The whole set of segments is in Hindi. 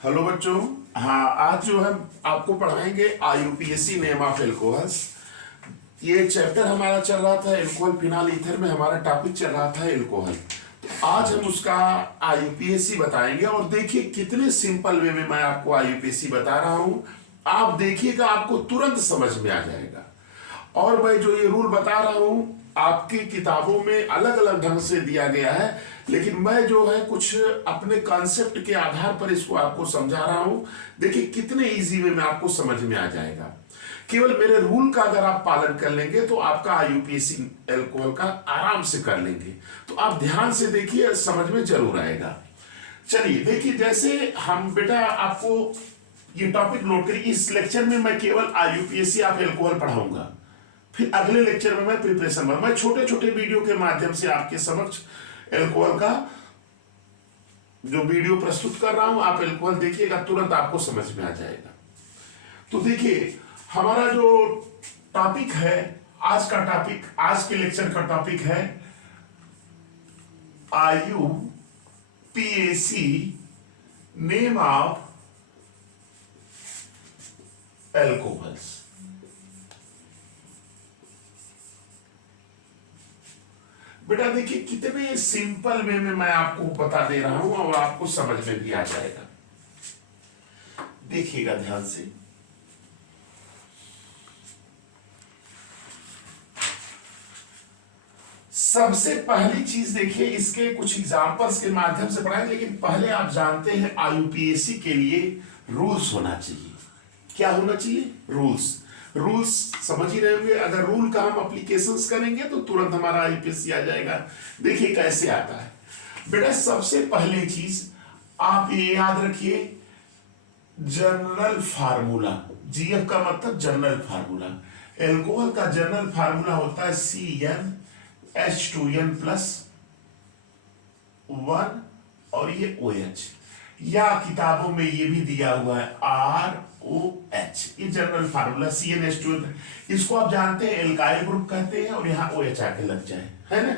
हेलो बच्चों। हाँ, आज जो है आपको पढ़ाएंगे आईयूपीएसी नेम ऑफ एल्कोहल्स। ये चैप्टर हमारा चल रहा था एल्कोहल फिनाल ईथर में, हमारा टॉपिक चल रहा था एल्कोहल। तो आज हम उसका आईयूपीएसी बताएंगे और देखिए कितने सिंपल वे में मैं आपको आईयूपीएसी बता रहा हूँ। आप देखिएगा, आपको तुरंत समझ में आ जाएगा। और मैं जो ये रूल बता रहा हूँ आपकी किताबों में अलग अलग ढंग से दिया गया है, लेकिन मैं जो है कुछ अपने कॉन्सेप्ट के आधार पर इसको आपको समझा रहा हूं। देखिए कितने इजी वे में आपको समझ में आ जाएगा। केवल मेरे रूल का अगर आप पालन कर लेंगे तो आपका आईयूपीएसी एल्कोहल का आराम से कर लेंगे। तो आप ध्यान से देखिए, समझ में जरूर आएगा। चलिए देखिए, जैसे हम बेटा आपको ये टॉपिक नोट करिए। इस लेक्चर में मैं केवल आईयूपीएसी ऑफ एल्कोहल पढ़ाऊंगा, फिर अगले लेक्चर में मैं प्रिपरेशन मैं छोटे छोटे वीडियो के माध्यम से आपके समक्ष एल्कोहल का जो वीडियो प्रस्तुत कर रहा हूं, आप एल्कोहल देखिएगा, तुरंत आपको समझ में आ जाएगा। तो देखिए हमारा जो टॉपिक है, आज का टॉपिक, आज के लेक्चर का टॉपिक है आईयूपीएसी नेम ऑफ एल्कोहल्स। बेटा देखिए कितने सिंपल वे में मैं आपको बता दे रहा हूं और आपको समझ में भी आ जाएगा। देखिएगा ध्यान से। सबसे पहली चीज देखिए, इसके कुछ एग्जांपल्स के माध्यम से पढ़ाएंगे, लेकिन पहले आप जानते हैं आईयूपीएसी के लिए रूल्स होना चाहिए। क्या होना चाहिए? रूल्स। रूल्स समझ ही रहे होंगे। अगर रूल का हम अप्लीकेशंस करेंगे तो तुरंत हमारा आईयूपीएसी आ जाएगा। देखिए कैसे आता है बेटा। सबसे पहले चीज आप ये याद रखिए, जनरल फार्मूला। जीएफ का मतलब जनरल फार्मूला। एल्कोहल का जनरल फार्मूला होता है CnH2n+1 और ये OH, या किताबों में ये भी दिया हुआ है ROH। ये जनरल फार्मूला CnH2n। इसको आप जानते हैं एल्काइल ग्रुप कहते हैं, और यहाँ OH आके लग जाए, है ना।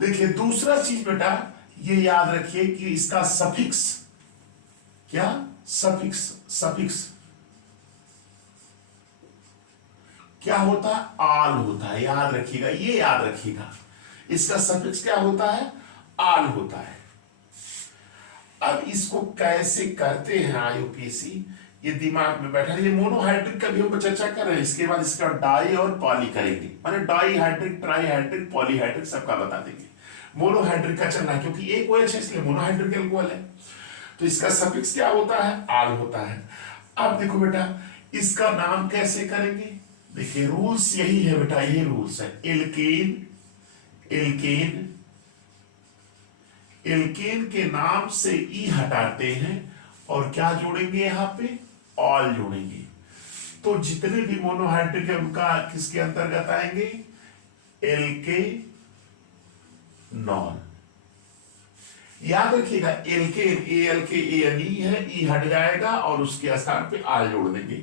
देखिए दूसरा चीज बेटा ये याद रखिए कि इसका सफिक्स, क्या सफिक्स, सफिक्स क्या होता है? आल होता है। याद रखिएगा, ये याद रखिएगा, इसका सफिक्स क्या होता है? आल होता है। अब इसको कैसे करते हैं आईयूपीएसी, ये दिमाग में बैठा है। ये मोनोहाइड्रिक का भी हम चर्चा कर रहे हैं, इसके बाद इसका डाई और पॉली करेंगे, माने di hydric, tri hydric, poly hydric सबका बता देंगे। मोनोहाइड्रिक का चलना है क्योंकि एक OH है इसलिए मोनोहाइड्रिक एल्कोहल है। तो इसका सफिक्स क्या होता है? आल होता है। अब देखो बेटा इसका नाम कैसे करेंगे। देखिए रूल्स यही है बेटा, ये रूल्स है। एल्केन, एल्केन, एल्केन के नाम से ई हटाते हैं और क्या जोड़ेंगे? यहां पे ऑल जोड़ेंगे। तो जितने भी मोनोहाइड्रिक है उनका किसके अंतर्गत आएंगे? एल्केनॉल। याद रखिएगा एल्केन, ALKANE है, ई हट जाएगा और उसके स्थान पे आल जोड़ देंगे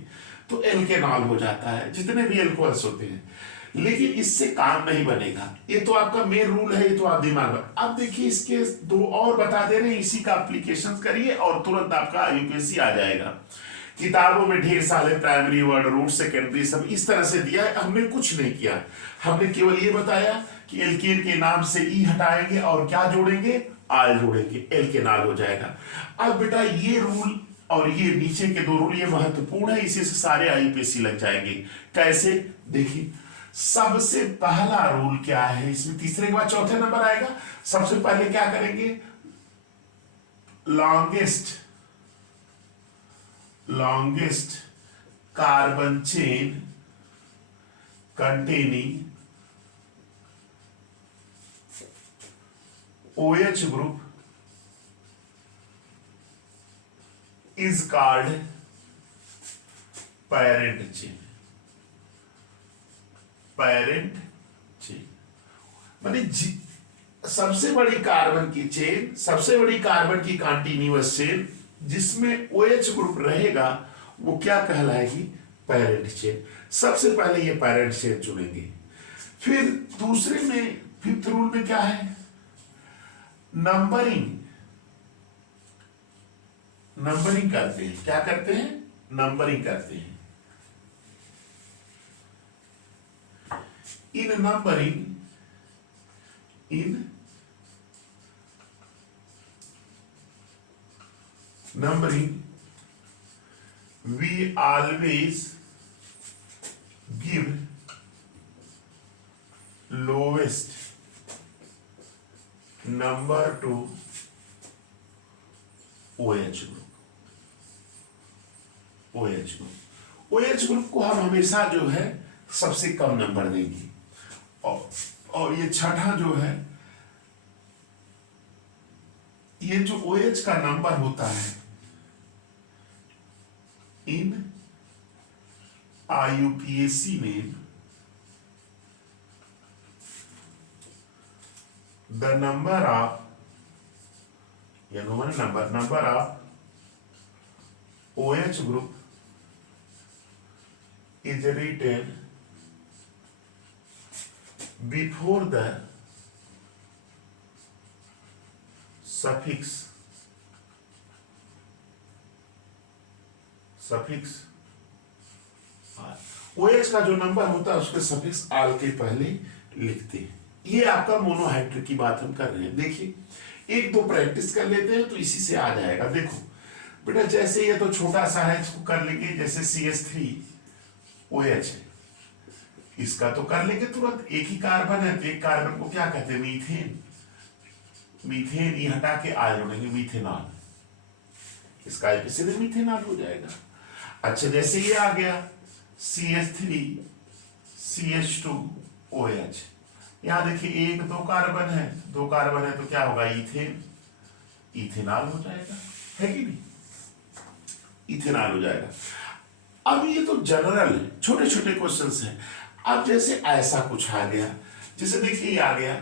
तो एल्केनॉल हो जाता है, जितने भी एल्कोहल्स होते हैं। लेकिन इससे काम नहीं बनेगा, ये तो आपका मेन रूल है, ये तो आप दिमाग में। अब देखिए इसके दो और बता दे रहे हैं, इसी का एप्लीकेशन करिए और तुरंत आपका आईयूपीएसी आ जाएगा। किताबों में ढेर सारे प्राइमरी वर्ड, रूट, सेकेंडरी सब इस तरह से दिया है, हमने कुछ नहीं किया। हमने केवल ये बताया कि एल्केन के नाम से ई हटाएंगे और क्या जोड़ेंगे? आल जोड़ेंगे, एल्केनॉल हो जाएगा। अब बेटा ये रूल और ये नीचे के दो रूल ये महत्वपूर्ण है, इसी से सारे आईयूपीएसी लग जाएंगे। कैसे? देखिए सबसे पहला रूल क्या है इसमें, तीसरे के बाद चौथे नंबर आएगा। सबसे पहले क्या करेंगे? Longest carbon chain containing OH group is called parent chain। Parent chain माने सबसे बड़ी कार्बन की चेन, सबसे बड़ी कार्बन की कॉन्टिन्यूअस चेन जिसमें OH ग्रुप रहेगा वो क्या कहलाएगी? Parent chain. सबसे पहले ये पैरेंट चेन चुनेंगे। फिर दूसरे में, फिफ्थ रूल में क्या है? नंबरिंग नंबरिंग करते हैं। क्या करते हैं? नंबरिंग करते हैं। इन numbering we always give lowest number to OH group। OH group को हम हमेशा जो है सबसे कम नंबर देंगे, और ये छठा जो है, ये जो OH का नंबर होता है इन IUPAC में, the number of number of OH group is written before the suffix आर। OH का जो नंबर होता है उसके सफिक्स आल के पहले लिखते हैं। ये आपका मोनोहाइड्रिक की बात हम कर रहे हैं। देखिए, एक दो प्रैक्टिस कर लेते हैं तो इसी से आ जाएगा। देखो बेटा, जैसे ये तो छोटा सा है, इसको कर लेंगे। जैसे CH3OH है, इसका तो कर लेंगे तुरंत, एक ही कार्बन है तो एक कार्बन को क्या कहते हैं? मीथेन। ये हटा के आ जोड़ेंगे, मीथेनॉल। इसका एपिसिलिन मीथेनॉल हो जाएगा। अच्छा, जैसे ये आ गया CH3CH2OH, यहां देखिए एक दो कार्बन है तो क्या होगा? इथेनॉल हो जाएगा, है कि नहीं? इथेनॉल हो जाएगा। अब ये तो जनरल है, छोटे छोटे क्वेश्चंस हैं। अब जैसे ऐसा कुछ आ गया, जैसे देखिए आ गया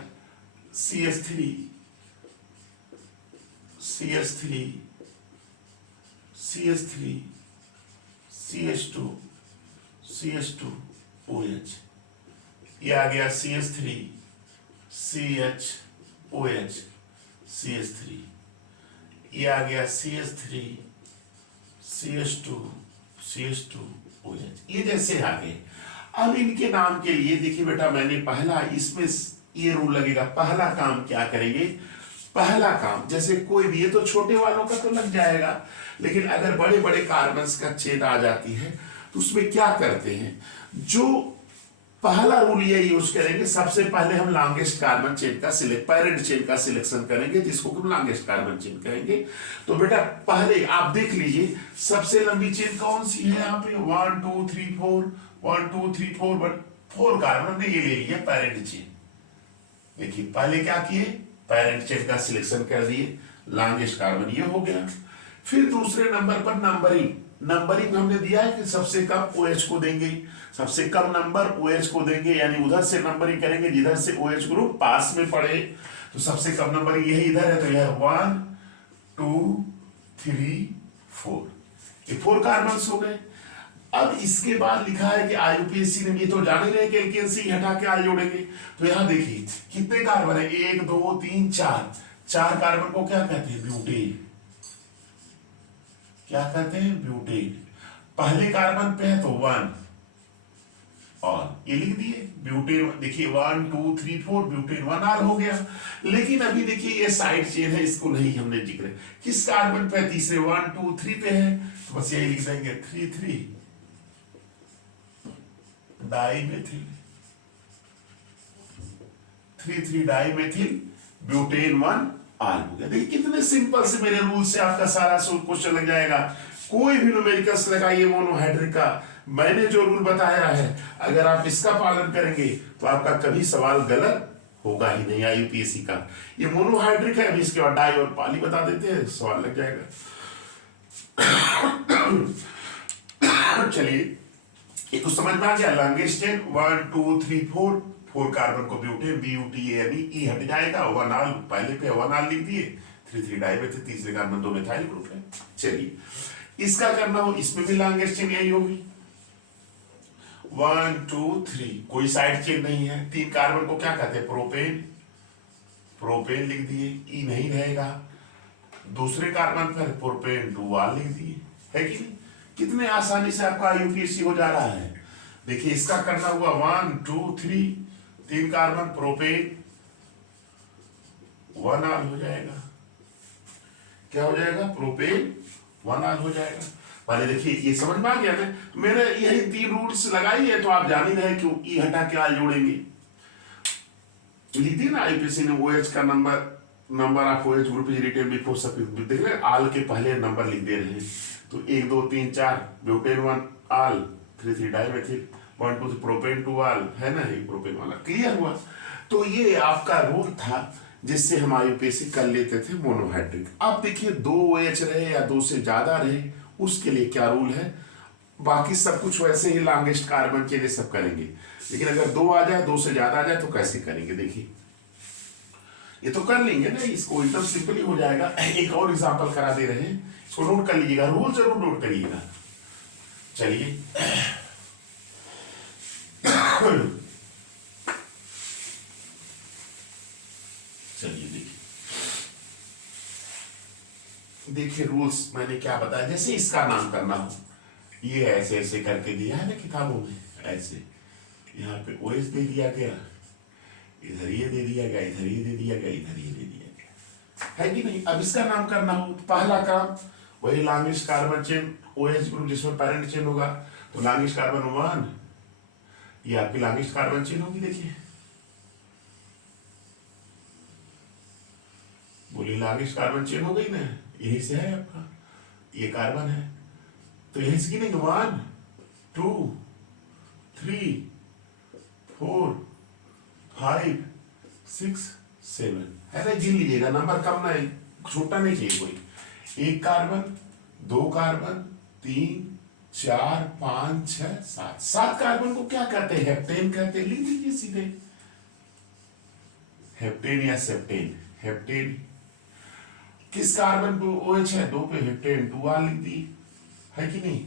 CH2OH, ये आ गया CH3CHOH, ये आ गया CH2OH। ये जैसे आ गए। अब इनके नाम के लिए देखिए बेटा, मैंने पहला इसमें ये रूल लगेगा। पहला काम क्या करेंगे? पहला काम, जैसे कोई भी, ये तो छोटे वालों का तो लग जाएगा, लेकिन अगर बड़े बड़े कार्बन्स का चेन आ जाती है तो उसमें क्या करते हैं? जो पहला रूल ये यूज करेंगे, सबसे पहले हम लॉन्गेस्ट कार्बन चेन का पैरेंट चेन का सिलेक्शन करेंगे, जिसको हम लॉन्गेस्ट कार्बन चेन कहेंगे। तो बेटा पहले आप देख लीजिए, सबसे लंबी चेन कौन सी है? यहाँ पे 1 2 3 4 1 2 3 4 कार्बन ने ये ले लिया पैरेंट चेन। देखिए पहले क्या किए? पैरेंट चेन का सिलेक्शन कर दिए, लॉन्गेस्ट कार्बन ये हो गया। फिर दूसरे नंबर पर नंबरिंग हमने दिया है कि सबसे कम OH को देंगे, सबसे कम नंबर OH को देंगे, यानी उधर से नंबरिंग करेंगे जिधर से OH ग्रुप पास में पड़े। तो सबसे कम नंबर यही इधर है, तो यह 1 2 3 4, ये 4 कार्बन हो गए। अब इसके बाद लिखा है कि IUPAC ने, ये तो जाने रहे कि एल्केन हटा के आल जोड़ेंगे। तो यहां देखिए कितने कार्बन है? 1 2 3 4 कार्बन को क्या कहते हैं? ब्यूटेन। क्या कहते हैं? ब्यूटेन। पहले कार्बन पे है तो 1, और ये लिख दिए ब्यूटेन। देखिए 1 2 3 4 ब्यूटेन 1 आल हो गया। लेकिन अभी देखिए ये साइड चेन है, इसको नहीं हमने जिक्र किस कार्बन पे? तीसरे 1 2 3 पे है, तो बस यही लिख देंगे 3 3 डाइमेथिल, 3 3 डाइमेथिल ब्यूटेन 1 आल हो गया। देखिए कितने सिंपल से मेरे रूल से आपका सारा क्वेश्चन लग जाएगा। कोई भी न्यूमेरिकल्स लगाइए मोनोहाइड्रिक का, मैंने जो रूल बताया है, अगर आप इसका पालन करेंगे तो आपका कभी सवाल गलत होगा ही नहीं। IUPAC का ये मोनोहाइड्रिक है। अभी इसके बाद डाई और पॉली बता देते हैं, सवाल लग जाएगा। चलिए, ये तो समझ में आ गया। लॉन्गेस्ट चेन 1 2 3 4 कार्बन को ब्यूटेन BUTANE हट जाएगा। 1 आल पहले पे 1 आल लिख दिए, 3 3 डाइमेथिल, तीसरे कार्बन 2 मिथाइल ग्रुप है। चलिए, इसका करना हो, इसमें भी लॉन्गेस्ट चेन यही होगी 1 2 3, कोई साइड चेन नहीं है। 3 कार्बन को क्या कहते हैं? प्रोपेन लिख दिए, E नहीं रहेगा। दूसरे कार्बन पर प्रोपेन 2 लिख दिए, है कि नहीं? कितने आसानी से आपका यूपीएससी हो जा रहा है। देखिए इसका करना हुआ 1 2 3, 3 कार्बन प्रोपेन 1 हो जाएगा। क्या हो जाएगा? प्रोपेन 1 हो जाएगा। पहले देखिए ये समझ में आ गया ना, मैंने यही 3 रूल्स लगाई है तो आप जान ही रहे क्यों ई हटा के आल जोड़ेंगे। लिख दिए ना आईपीसी ने OH का number of OH group is written before suffix, देख रहे आल के पहले नंबर लिख दे रहे हैं। तो 1 2 3 4 ब्यूटेन 1 आल 3 3 डाइमेथिल 1 2 प्रोपेन 2 आल, है ना, ये प्रोपेन वाला क्लियर हुआ। तो ये आपका रूल था जिससे हम आईपीसी कर लेते थे मोनोहाइड्रिक। अब देखिए 2 OH रहे या 2 से ज्यादा रहे, उसके लिए क्या रूल है। बाकी सब कुछ वैसे ही लॉन्गेस्ट कार्बन के लिए सब करेंगे, लेकिन अगर 2 आ जाए, 2 से ज्यादा आ जाए तो कैसे करेंगे। देखिए ये तो कर लेंगे ना, इसको एकदम सिंपल ही हो जाएगा। एक और एग्जांपल करा दे रहे हैं, इसको नोट कर लीजिएगा, रूल जरूर नोट करिएगा। चलिए चलिए देखिए रूल्स मैंने क्या बताया। जैसे इसका नाम करना हो, ये ऐसे ऐसे करके दिया है ना किताबों में, ऐसे यहाँ पे OH दे दिया गया, इधर ये दे दिया गया, इधर ये दे दिया गया, इधर ये दे दिया गया, है कि नहीं। अब इसका नाम करना हो तो पहला काम वही longest carbon chain OH group जिसमें पेरेंट चेन होगा, तो लॉन्गेस्ट कार्बन 1, ये आपकी लॉन्गेस्ट कार्बन चेन होगी। देखिए बोलिए लॉन्गेस्ट कार्बन चेन हो गई ना, यही से है आपका, ये कार्बन है तो यही से गिनेंगे 1 2 3 4 5 6 7, है ना, गिन लीजिएगा, नंबर कम ना, छोटा नहीं चाहिए कोई। 1 कार्बन 2 कार्बन 3 4 5 6 7, 7 कार्बन को क्या कहते हैं? हेप्टेन कहते हैं, लिख दीजिए सीधे हेप्टेन या सेप्टेन। हेप्टेन किस कार्बन पे OH है? 2 पे, हेप्टेन 2 लिख दी, है कि नहीं।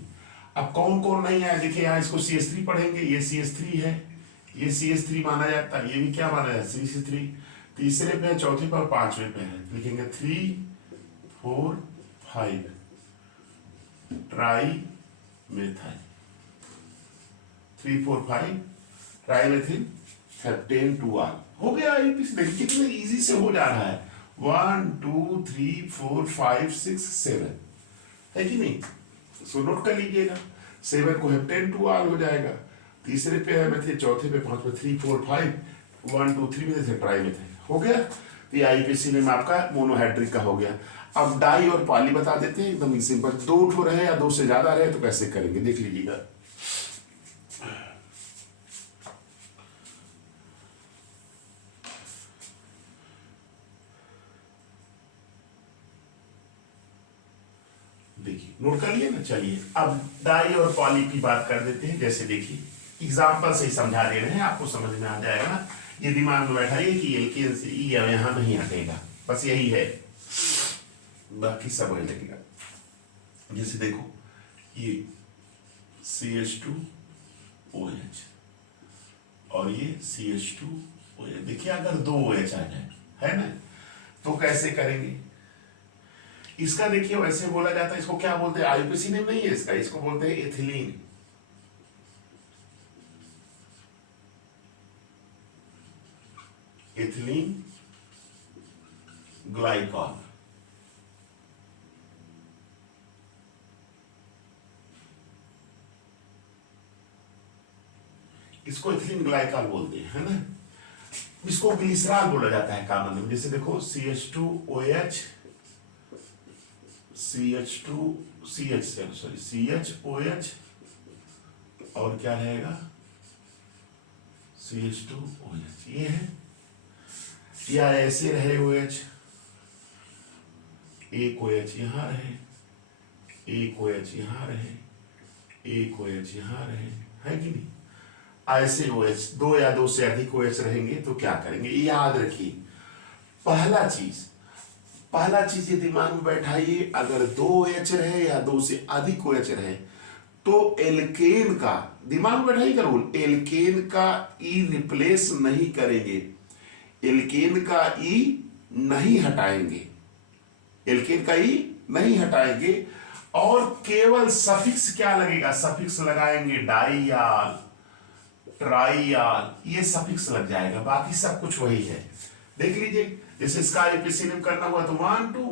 अब कौन कौन नहीं है देखिए, यहाँ इसको CH3 पढ़ेंगे, ये CH3 है, ये CH3 माना जाता है, ये भी क्या माना जाता है? CH3। तीसरे पे, चौथे पे, पांचवें पे है, लिखेंगे 3 4 5 tri methyl, 3 4 5 try methyl heptane 2 हो गया। देखिए कितने इजी से हो जा रहा है, 1 2 3 4 5 6 7, है कि नहीं। इसको नोट कर लीजिएगा, 7 को हेप्टेन 2 हो जाएगा, तीसरे पे है मेथिल, चौथे पे, पांचवे 3 4 5 1 2 3 में से ट्राई मेथिल हो गया। तो ये आईपीसी में आपका मोनोहाइड्रिक का हो गया। अब डाई और पॉली बता देते हैं, एकदम सिंपल। 2 ठो रहे या 2 से ज्यादा रहे तो कैसे करेंगे, देख लीजिएगा। देखिए नोट कर लिए ना। चलिए अब डाई और पॉली की बात कर देते हैं। जैसे देखिए एग्जाम्पल से ही समझा दे रहे हैं, आपको समझ में आ जाएगा। ये दिमाग में बैठाइए कि एल्केन से ई यहाँ नहीं हटेगा, बस यही है, बाकी सब वही लगेगा। जैसे देखो ये CH2OH और ये CH2OH। देखिए अगर 2 OH आ जाए, है ना, तो कैसे करेंगे इसका। देखिए वैसे बोला जाता है, इसको क्या बोलते हैं, आईपीसी नेम नहीं है इसका, इसको बोलते हैं एथिलीन। एथिलीन ग्लाइकॉल, इसको एथिलीन ग्लाइकॉल बोलते हैं, है ना। इसको ग्लिसरॉल बोला जाता है कॉमन में। जैसे देखो CH2OH CHOH और क्या रहेगा CH2OH, ये है। या ऐसे रहे OH, एक OH यहाँ रहे, एक OH यहाँ रहे, एक OH यहाँ रहे, है कि नहीं। ऐसे OH 2 या 2 से अधिक OH रहेंगे तो क्या करेंगे, याद रखिए। पहला चीज ये दिमाग में बैठाइए, अगर 2 OH रहे या 2 से अधिक OH रहे तो एल्केन का, दिमाग में बैठाइएगा रूल, एल्केन का ई रिप्लेस नहीं करेंगे, एल्केन का ई नहीं हटाएंगे, एल्केन का ई नहीं हटाएंगे और केवल सफिक्स क्या लगेगा, सफिक्स लगाएंगे डाइयाल, ट्राइयाल, ये सफिक्स लग जाएगा, बाकी सब कुछ वही है। देख लीजिए जैसे इसका एपिसिनिम करना हुआ तो 1 2,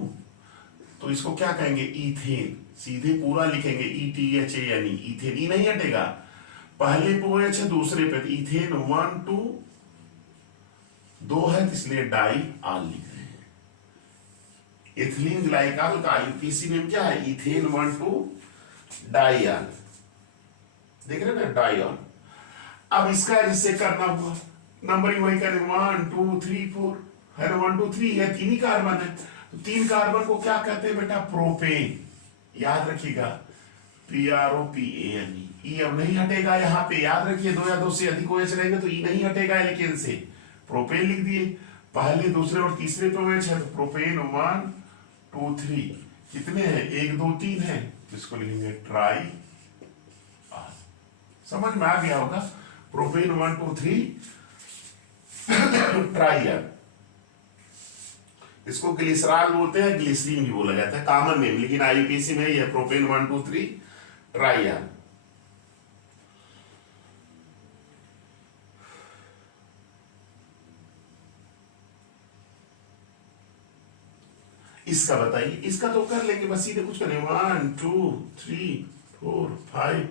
तो इसको क्या कहेंगे इथेन, सीधे पूरा लिखेंगे ETHAN, इथेन, ई नहीं हटेगा, पहले पे OH है दूसरे पे इथेन 1 2, 2 है इसलिए डाई आल लिख रहे हैं। एथिलीन ग्लाइकॉल का आईयूपीएसी क्या है, इथेन 1 2 डाइयाल, देख रहे ना डाइयाल। अब इसका जैसे करना हुआ नंबरिंग वही करें 1 2 3 4 है ना, 1 2 3 है, 3 ही कार्बन है, तो 3 कार्बन को क्या कहते हैं बेटा, प्रोपेन, याद रखिएगा PROPANE, ई अब नहीं हटेगा यहाँ पे, याद रखिए 2 या 2 से अधिक OH रहेंगे तो ई नहीं हटेगा एल्केन से, प्रोपेन लिख दिए, पहले दूसरे और तीसरे पे OH है तो प्रोपेन 1 2 3, कितने हैं 1 2 3 है, तो इसको लिखेंगे ट्राई, समझ में आ गया होगा, प्रोपेन 1 2 3 ट्राइयाल। इसको ग्लिसरॉल बोलते हैं, ग्लिसरीन भी बोला जाता है, कॉमन नेम, लेकिन आईयूपीएसी में यह प्रोपेन 1 2 3 ट्राइयाल। इसका बताइए, इसका तो कर लेंगे बस, सीधे कुछ करें 1 2 3 4 5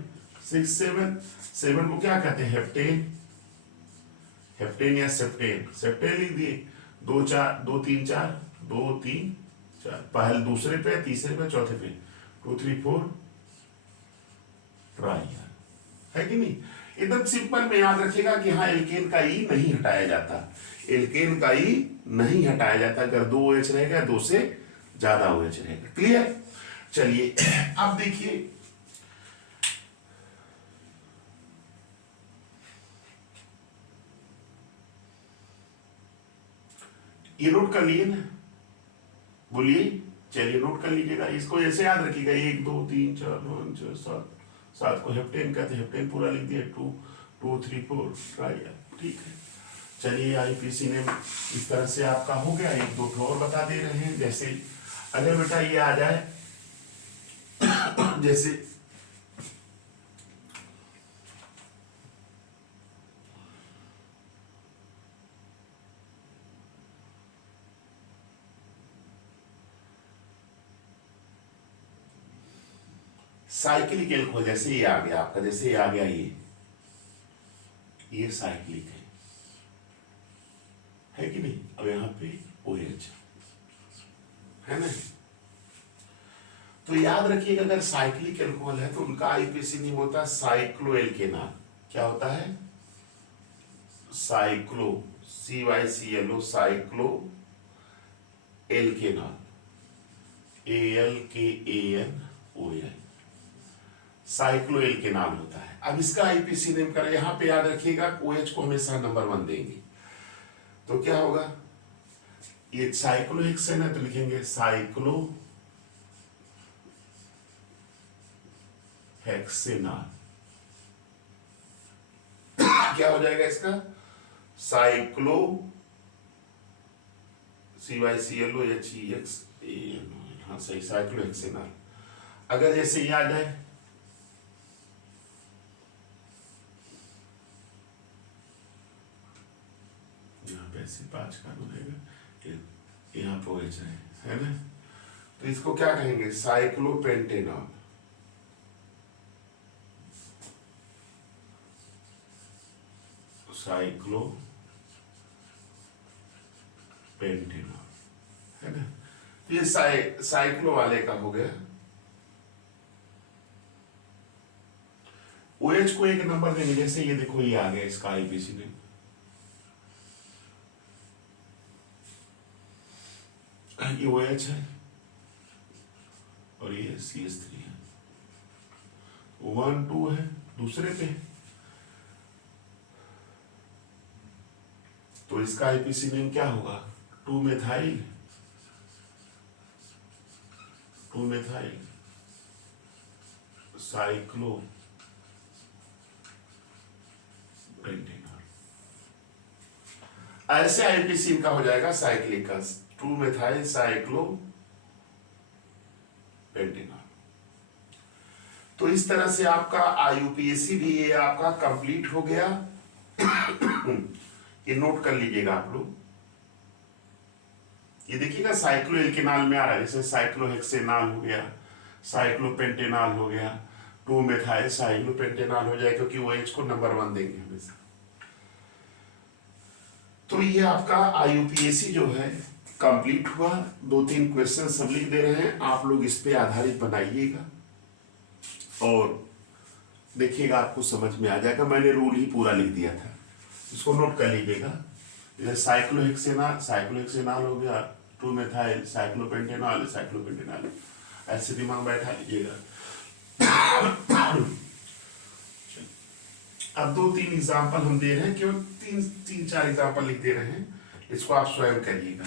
6 7, 7 को क्या कहते हैं हेप्टेन, हेप्टेन या सेप्टेन, सेप्टेन लिख दिए, 2 4 2 3 4 2 3 4, पहले दूसरे पे तीसरे पे चौथे पे 2 3 4 ट्राइयाल, है कि नहीं। एकदम सिंपल में याद रखिएगा कि हाँ एल्केन का ई नहीं हटाया जाता, एल्केन का ई नहीं हटाया जाता अगर 2 OH रहेगा, 2 से ज्यादा OH रहेगा, क्लियर। चलिए अब देखिए ये नोट कर लिए ना, बोलिए, चलिए नोट कर लीजिएगा, इसको ऐसे याद रखिएगा 1 2 3 4 5 6 7, 7 को हेप्टेन कहते हैं, हेप्टेन पूरा लिख दिया, 2 2 3 4 ट्राइयाल, ठीक है। चलिए आईपीसी ने इस तरह से आपका हो गया, 1 2 और बता दे रहे हैं, जैसे अगर बेटा ये आ जाए जैसे साइक्लिक एल्कोहल, जैसे ये आ गया आपका, जैसे ये आ गया ये साइक्लिक है कि नहीं। अब यहाँ पे OH है ना, तो याद रखिएगा अगर साइक्लिक एल्कोहल है तो उनका आईपीसी नहीं होता साइक्लोएल्केनॉल, क्या होता है साइक्लो, CYCLO, साइक्लो एल्केनॉल, ALKANOL, साइक्लोएल्केनॉल होता है। अब इसका आईपीसी नेम करें, यहां पे याद रखिएगा OH को हमेशा नंबर 1 देंगे, तो क्या होगा, ये साइक्लोहेक्सेन है तो लिखेंगे साइक्लो हेक्सेनॉल, क्या हो जाएगा इसका साइक्लो CYCLO HEXANOL, हाँ सही, साइक्लोहेक्सेनॉल। अगर जैसे ये आ जाए यहाँ पे ऐसे 5 का बनेगा, यहाँ पे OH है ना, तो इसको क्या कहेंगे साइक्लोपेंटेनॉल, साइक्लोपेंटेनॉल है ना, तो ये साइक्लो वाले का हो गया। OH को एक नंबर देंगे, जैसे ये देखो ये आ गया इसका आईपीसी ने, ये OH है और ये CH3 है, 1 2 है दूसरे पे, तो इसका आईपीसी नेम क्या होगा 2 मेथाइल साइक्लो पेंटेनॉल। ऐसे आईपीसी का हो जाएगा साइक्लिक का 2 मेथाइल साइक्लो पेंटेनॉल। तो इस तरह से आपका आईयूपीएसी भी ये आपका कंप्लीट हो गया। ये नोट कर लीजिएगा आप लोग। ये देखिएगा साइक्लोएल्केनॉल में आ रहा है, जैसे साइक्लोहेक्सेनॉल हो गया, साइक्लोपेंटेनॉल हो गया, 2 मेथाइल साइक्लोपेंटेनॉल हो जाए, क्योंकि वो एच को नंबर 1 देंगे हमेशा। तो ये आपका आईयूपीएसी जो है कंप्लीट हुआ। 2-3 क्वेश्चन सब लिख दे रहे हैं, आप लोग इस पे आधारित बनाइएगा और देखिएगा आपको समझ में आ जाएगा। मैंने रूल ही पूरा लिख दिया था, इसको नोट कर लीजिएगा। जैसे साइक्लोहेक्सेनॉल हो गया, 2 मेथाइल साइक्लोपेंटेनॉल, ऐसे दिमाग बैठा लीजिएगा। अब 2-3 एग्जाम्पल हम दे रहे हैं, क्यों 3-4 एग्जाम्पल लिख दे रहे हैं, इसको आप स्वयं करिएगा।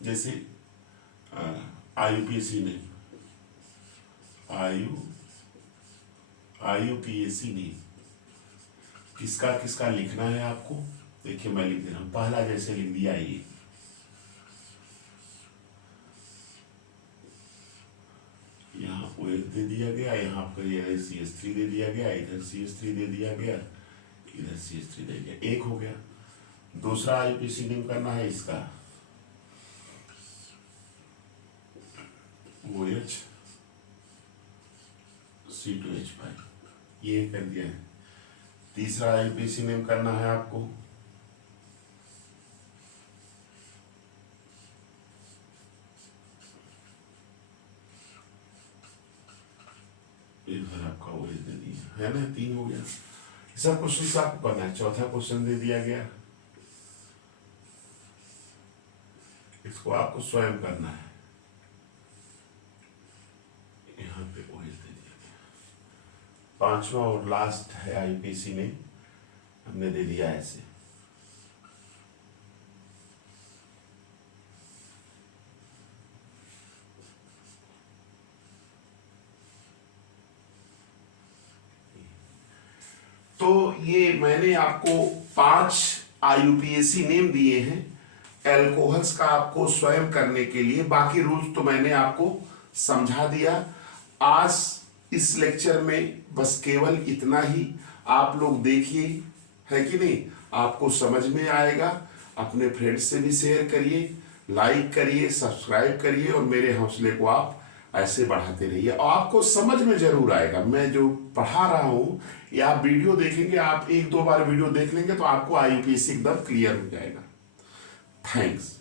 जैसे आईयूपीएसी ने आईयूपीएसी ने किसका किसका लिखना है आपको, देखिए मैं लिख दे रहा हूं। पहला जैसे लिख दिया, ये यहाँ OH दे दिया गया, यहाँ पर CH3 दे दिया गया, इधर CH3 दे दिया गया, इधर CH3 दे दिया, एक हो गया। दूसरा आईयूपीएसी नेम करना है इसका OH C2H5, ये कर दिया है। तीसरा आईयूपीएसी नेम करना है आपको इधर आपका OH दे दिया है ना, 3 हो गया। सब क्वेश्चन आपको करना है। चौथा क्वेश्चन दे दिया गया, इसको आपको स्वयं करना है। यहाँ पे OH दे दिया गया। पांचवा और लास्ट है आईयूपीएसी में, हमने दे दिया ऐसे। तो ये मैंने आपको 5 आईयूपीएसी नेम दिए हैं एल्कोहल्स का, आपको स्वयं करने के लिए। बाकी रूल्स तो मैंने आपको समझा दिया। आज इस लेक्चर में बस केवल इतना ही। आप लोग देखिए, है कि नहीं, आपको समझ में आएगा। अपने फ्रेंड्स से भी शेयर करिए, लाइक करिए, सब्सक्राइब करिए और मेरे हौसले को आप ऐसे बढ़ाते रहिए। और आपको समझ में जरूर आएगा। मैं जो पढ़ा रहा हूँ या आप वीडियो देखेंगे, आप 1-2 बार वीडियो देख लेंगे तो आपको आईयूपीएसी एकदम क्लियर हो जाएगा। थैंक्स।